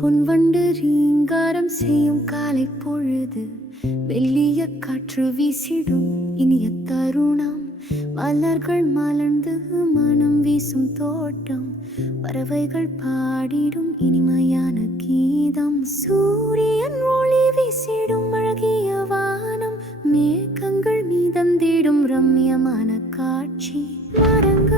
பொன்வண்டு ரீங்காரம் செய்யும் காலை பொழுது, வெள்ளிய காற்று வீசிடும் இனிய தருணம், மலர்கள் மலர்ந்து மனம் வீசும் தோட்டம், பறவைகள் பாடிடும் இனிமையான கீதம், சூரியன் ஒளி வீசிடும் அழகிய வானம், மேகங்கள் மீதந்திடும் ரம்யமான காட்சி, மரங்கள்